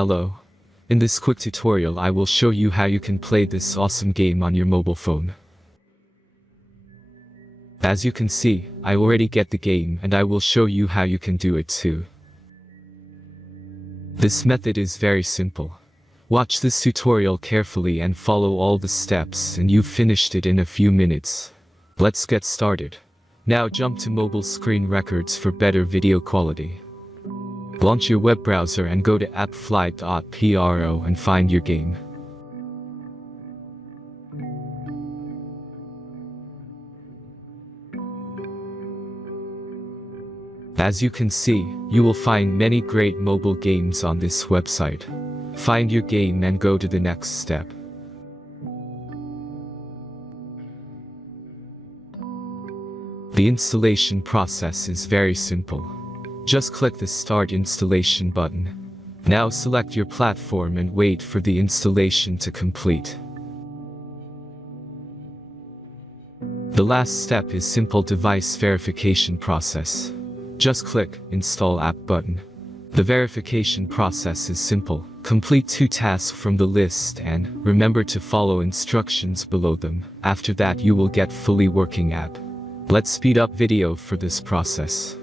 Hello. In this quick tutorial I will show you how you can play this awesome game on your mobile phone. As you can see, I already get the game and I will show you how you can do it too. This method is very simple. Watch this tutorial carefully and follow all the steps and you've finished it in a few minutes. Let's get started. Now jump to mobile screen records for better video quality. Launch your web browser and go to appflight.pro and find your game. As you can see, you will find many great mobile games on this website. Find your game and go to the next step. The installation process is very simple. Just click the Start Installation button. Now select your platform and wait for the installation to complete. The last step is simple device verification process. Just click Install App button. The verification process is simple. Complete 2 tasks from the list and remember to follow instructions below them. After that you will get fully working app. Let's speed up video for this process.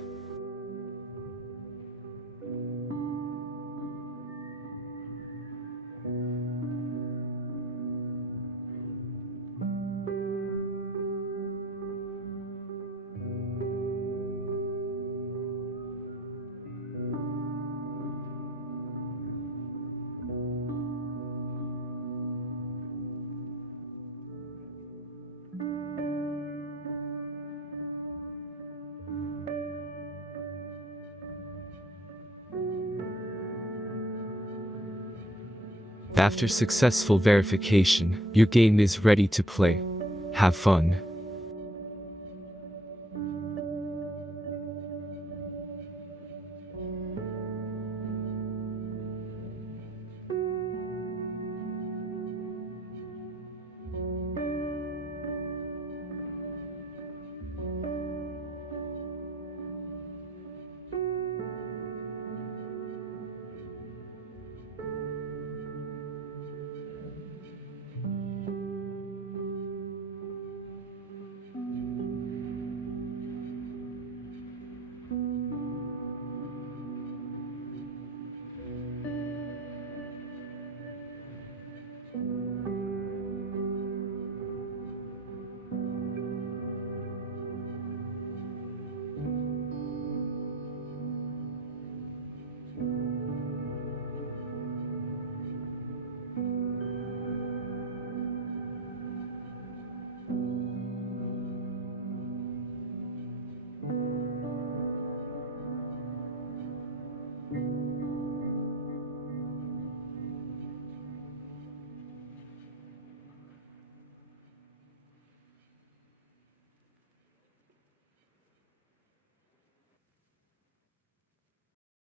After successful verification, your game is ready to play. Have fun.